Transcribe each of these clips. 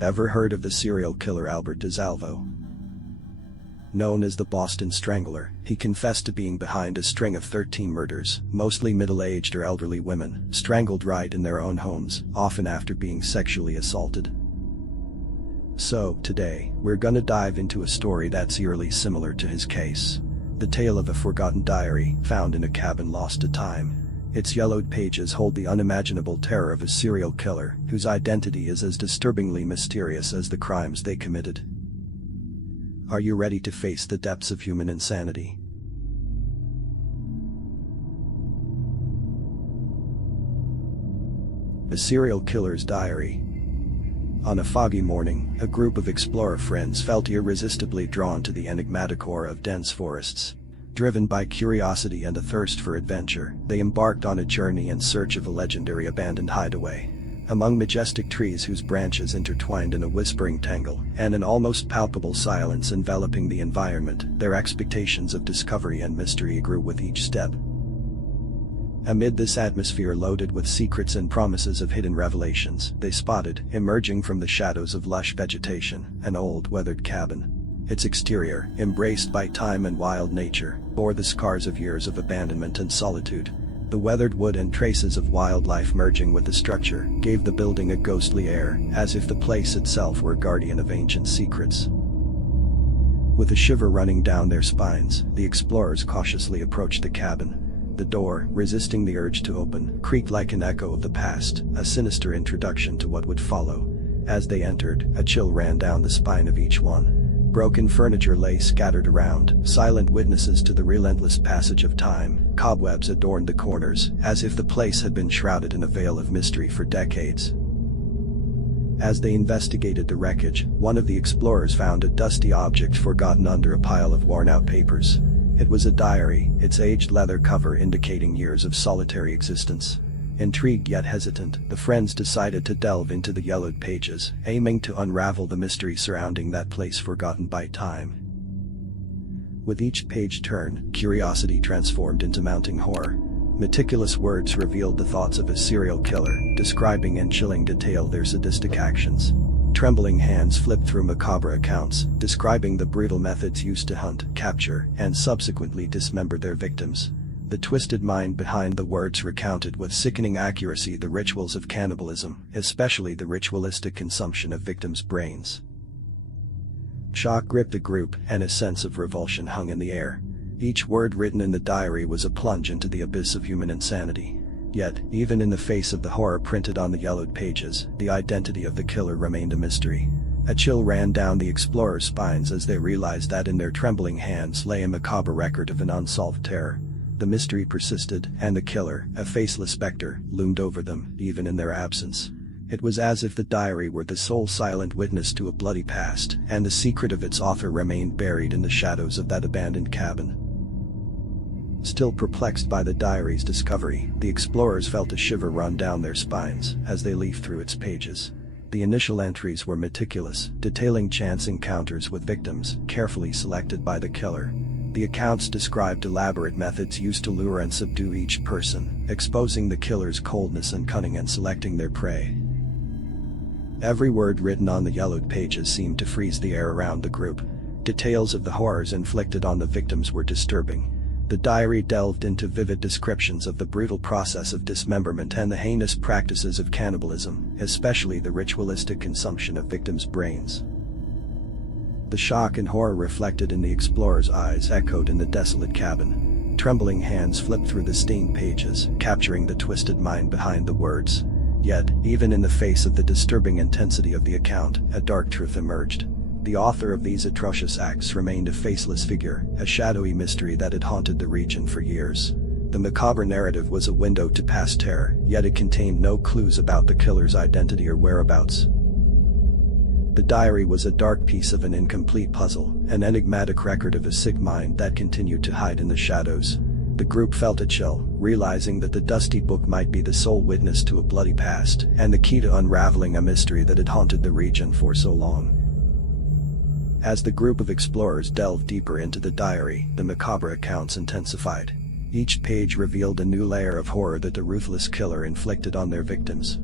Ever heard of the serial killer Albert Desalvo? Known as the Boston Strangler, he confessed to being behind a string of 13 murders, mostly middle-aged or elderly women, strangled right in their own homes, often after being sexually assaulted. So, today, we're gonna dive into a story that's eerily similar to his case. The tale of a forgotten diary, found in a cabin lost to time. Its yellowed pages hold the unimaginable terror of a serial killer, whose identity is as disturbingly mysterious as the crimes they committed. Are you ready to face the depths of human insanity? A serial killer's diary. On a foggy morning, a group of explorer friends felt irresistibly drawn to the enigmatic aura of dense forests. Driven by curiosity and a thirst for adventure, they embarked on a journey in search of a legendary abandoned hideaway. Among majestic trees whose branches intertwined in a whispering tangle, and an almost palpable silence enveloping the environment, their expectations of discovery and mystery grew with each step. Amid this atmosphere loaded with secrets and promises of hidden revelations, they spotted, emerging from the shadows of lush vegetation, an old, weathered cabin. Its exterior, embraced by time and wild nature, bore the scars of years of abandonment and solitude. The weathered wood and traces of wildlife merging with the structure gave the building a ghostly air, as if the place itself were guardian of ancient secrets. With a shiver running down their spines, the explorers cautiously approached the cabin. The door, resisting the urge to open, creaked like an echo of the past, a sinister introduction to what would follow. As they entered, a chill ran down the spine of each one. Broken furniture lay scattered around, silent witnesses to the relentless passage of time. Cobwebs adorned the corners, as if the place had been shrouded in a veil of mystery for decades. As they investigated the wreckage, one of the explorers found a dusty object forgotten under a pile of worn-out papers. It was a diary, its aged leather cover indicating years of solitary existence. Intrigued yet hesitant, the friends decided to delve into the yellowed pages, aiming to unravel the mystery surrounding that place forgotten by time. With each page turn, curiosity transformed into mounting horror. Meticulous words revealed the thoughts of a serial killer, describing in chilling detail their sadistic actions. Trembling hands flipped through macabre accounts, describing the brutal methods used to hunt, capture, and subsequently dismember their victims. The twisted mind behind the words recounted with sickening accuracy the rituals of cannibalism, especially the ritualistic consumption of victims' brains. Shock gripped the group, and a sense of revulsion hung in the air. Each word written in the diary was a plunge into the abyss of human insanity. Yet, even in the face of the horror printed on the yellowed pages, the identity of the killer remained a mystery. A chill ran down the explorers' spines as they realized that in their trembling hands lay a macabre record of an unsolved terror. The mystery persisted, and the killer, a faceless specter, loomed over them, even in their absence. It was as if the diary were the sole silent witness to a bloody past, and the secret of its author remained buried in the shadows of that abandoned cabin. Still perplexed by the diary's discovery, the explorers felt a shiver run down their spines as they leafed through its pages. The initial entries were meticulous, detailing chance encounters with victims, carefully selected by the killer. The accounts described elaborate methods used to lure and subdue each person, exposing the killer's coldness and cunning in selecting their prey. Every word written on the yellowed pages seemed to freeze the air around the group. Details of the horrors inflicted on the victims were disturbing. The diary delved into vivid descriptions of the brutal process of dismemberment and the heinous practices of cannibalism, especially the ritualistic consumption of victims' brains. The shock and horror reflected in the explorers' eyes echoed in the desolate cabin. Trembling hands flipped through the stained pages, capturing the twisted mind behind the words. Yet, even in the face of the disturbing intensity of the account, a dark truth emerged. The author of these atrocious acts remained a faceless figure, a shadowy mystery that had haunted the region for years. The macabre narrative was a window to past terror, yet it contained no clues about the killer's identity or whereabouts. The diary was a dark piece of an incomplete puzzle, an enigmatic record of a sick mind that continued to hide in the shadows. The group felt a chill, realizing that the dusty book might be the sole witness to a bloody past, and the key to unraveling a mystery that had haunted the region for so long. As the group of explorers delved deeper into the diary, the macabre accounts intensified. Each page revealed a new layer of horror that the ruthless killer inflicted on their victims.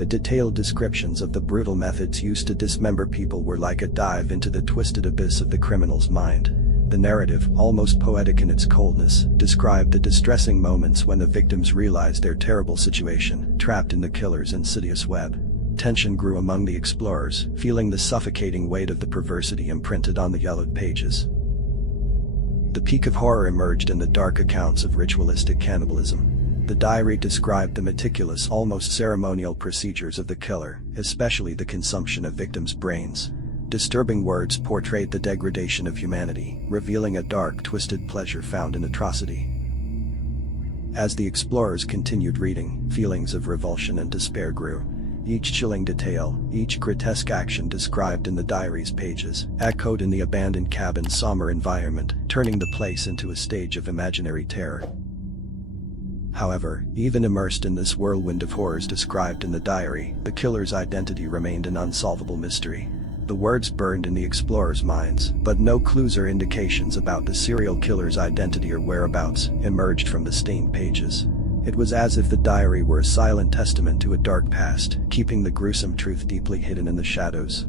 The detailed descriptions of the brutal methods used to dismember people were like a dive into the twisted abyss of the criminal's mind. The narrative, almost poetic in its coldness, described the distressing moments when the victims realized their terrible situation, trapped in the killer's insidious web. Tension grew among the explorers, feeling the suffocating weight of the perversity imprinted on the yellowed pages. The peak of horror emerged in the dark accounts of ritualistic cannibalism. The diary described the meticulous, almost ceremonial procedures of the killer, especially the consumption of victims' brains. Disturbing words portrayed the degradation of humanity, revealing a dark, twisted pleasure found in atrocity. As the explorers continued reading, feelings of revulsion and despair grew. Each chilling detail, each grotesque action described in the diary's pages, echoed in the abandoned cabin's somber environment, turning the place into a stage of imaginary terror. However, even immersed in this whirlwind of horrors described in the diary, the killer's identity remained an unsolvable mystery. The words burned in the explorers' minds, but no clues or indications about the serial killer's identity or whereabouts emerged from the stained pages. It was as if the diary were a silent testament to a dark past, keeping the gruesome truth deeply hidden in the shadows.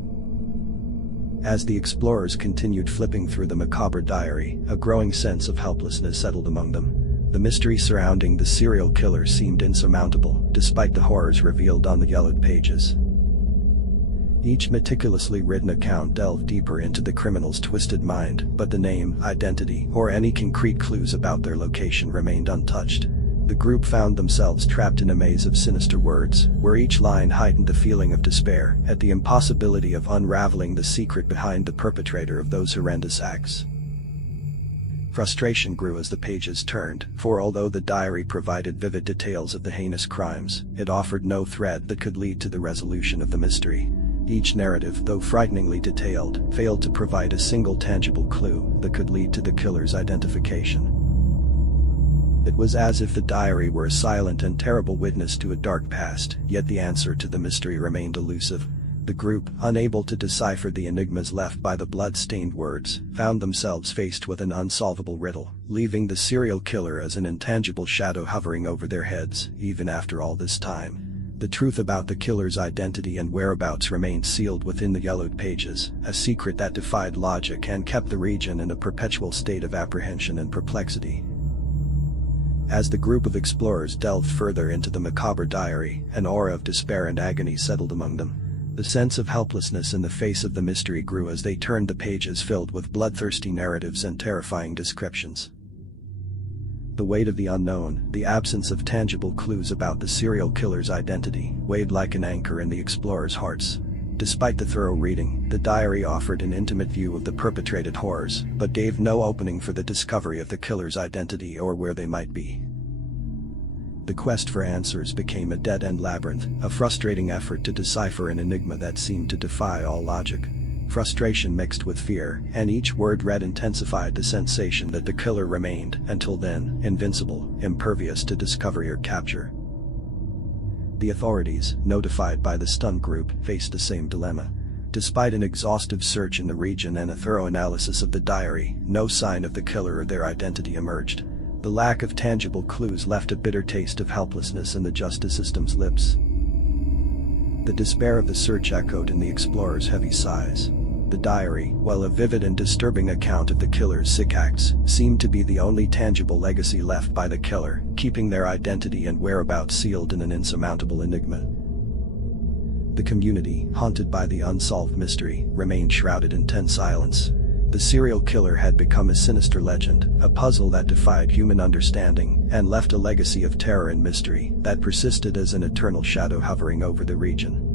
As the explorers continued flipping through the macabre diary, a growing sense of helplessness settled among them. The mystery surrounding the serial killer seemed insurmountable, despite the horrors revealed on the yellowed pages. Each meticulously written account delved deeper into the criminal's twisted mind, but the name, identity, or any concrete clues about their location remained untouched. The group found themselves trapped in a maze of sinister words, where each line heightened the feeling of despair at the impossibility of unraveling the secret behind the perpetrator of those horrendous acts. Frustration grew as the pages turned, for although the diary provided vivid details of the heinous crimes, it offered no thread that could lead to the resolution of the mystery. Each narrative, though frighteningly detailed, failed to provide a single tangible clue that could lead to the killer's identification. It was as if the diary were a silent and terrible witness to a dark past, yet the answer to the mystery remained elusive. The group, unable to decipher the enigmas left by the blood-stained words, found themselves faced with an unsolvable riddle, leaving the serial killer as an intangible shadow hovering over their heads, even after all this time. The truth about the killer's identity and whereabouts remained sealed within the yellowed pages, a secret that defied logic and kept the region in a perpetual state of apprehension and perplexity. As the group of explorers delved further into the macabre diary, an aura of despair and agony settled among them. The sense of helplessness in the face of the mystery grew as they turned the pages filled with bloodthirsty narratives and terrifying descriptions. The weight of the unknown, the absence of tangible clues about the serial killer's identity, weighed like an anchor in the explorers' hearts. Despite the thorough reading, the diary offered an intimate view of the perpetrated horrors, but gave no opening for the discovery of the killer's identity or where they might be. The quest for answers became a dead-end labyrinth, a frustrating effort to decipher an enigma that seemed to defy all logic. Frustration mixed with fear, and each word read intensified the sensation that the killer remained, until then, invincible, impervious to discovery or capture. The authorities, notified by the stunned group, faced the same dilemma. Despite an exhaustive search in the region and a thorough analysis of the diary, no sign of the killer or their identity emerged. The lack of tangible clues left a bitter taste of helplessness in the justice system's lips. The despair of the search echoed in the explorers' heavy sighs. The diary, while a vivid and disturbing account of the killer's sick acts, seemed to be the only tangible legacy left by the killer, keeping their identity and whereabouts sealed in an insurmountable enigma. The community, haunted by the unsolved mystery, remained shrouded in tense silence. The serial killer had become a sinister legend, a puzzle that defied human understanding, and left a legacy of terror and mystery that persisted as an eternal shadow hovering over the region.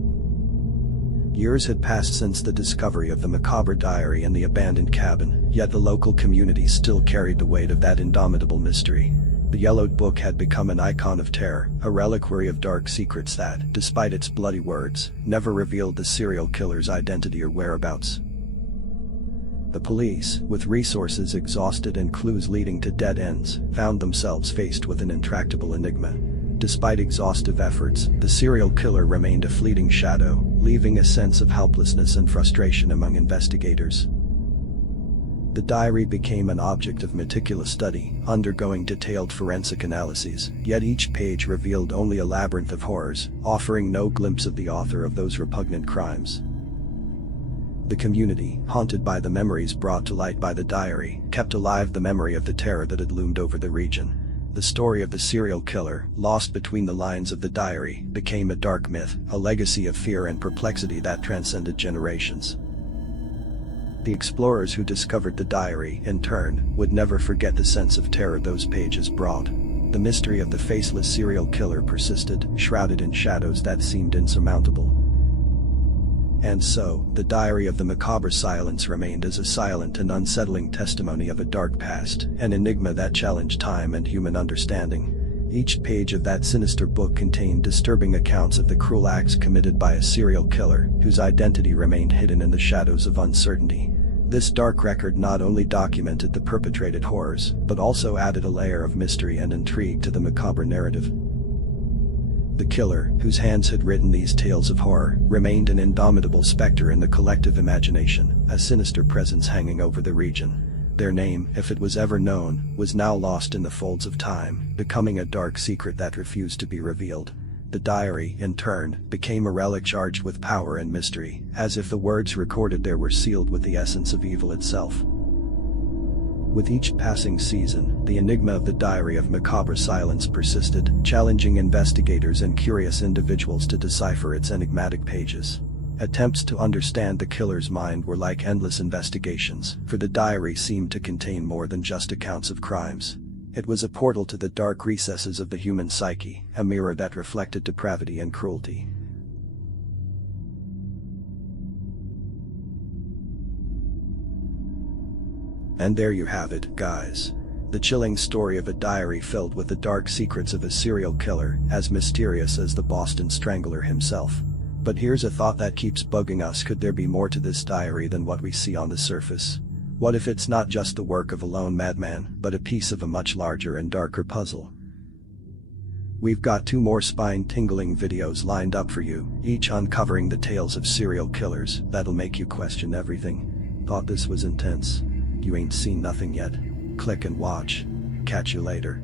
Years had passed since the discovery of the macabre diary and the abandoned cabin, yet the local community still carried the weight of that indomitable mystery. The yellowed book had become an icon of terror, a reliquary of dark secrets that, despite its bloody words, never revealed the serial killer's identity or whereabouts. The police, with resources exhausted and clues leading to dead ends, found themselves faced with an intractable enigma. Despite exhaustive efforts, the serial killer remained a fleeting shadow, leaving a sense of helplessness and frustration among investigators. The diary became an object of meticulous study, undergoing detailed forensic analyses, yet each page revealed only a labyrinth of horrors, offering no glimpse of the author of those repugnant crimes. The community, haunted by the memories brought to light by the diary, kept alive the memory of the terror that had loomed over the region. The story of the serial killer, lost between the lines of the diary, became a dark myth, a legacy of fear and perplexity that transcended generations. The explorers who discovered the diary, in turn, would never forget the sense of terror those pages brought. The mystery of the faceless serial killer persisted, shrouded in shadows that seemed insurmountable. And so, the diary of the macabre silence remained as a silent and unsettling testimony of a dark past, an enigma that challenged time and human understanding. Each page of that sinister book contained disturbing accounts of the cruel acts committed by a serial killer, whose identity remained hidden in the shadows of uncertainty. This dark record not only documented the perpetrated horrors, but also added a layer of mystery and intrigue to the macabre narrative. The killer, whose hands had written these tales of horror, remained an indomitable specter in the collective imagination, a sinister presence hanging over the region. Their name, if it was ever known, was now lost in the folds of time, becoming a dark secret that refused to be revealed. The diary, in turn, became a relic charged with power and mystery, as if the words recorded there were sealed with the essence of evil itself. With each passing season, the enigma of the diary of macabre silence persisted, challenging investigators and curious individuals to decipher its enigmatic pages. Attempts to understand the killer's mind were like endless investigations, for the diary seemed to contain more than just accounts of crimes. It was a portal to the dark recesses of the human psyche, a mirror that reflected depravity and cruelty. And there you have it, guys. The chilling story of a diary filled with the dark secrets of a serial killer, as mysterious as the Boston Strangler himself. But here's a thought that keeps bugging us: could there be more to this diary than what we see on the surface? What if it's not just the work of a lone madman, but a piece of a much larger and darker puzzle? We've got 2 more spine-tingling videos lined up for you, each uncovering the tales of serial killers that'll make you question everything. Thought this was intense? You ain't seen nothing yet. Click and watch. Catch you later.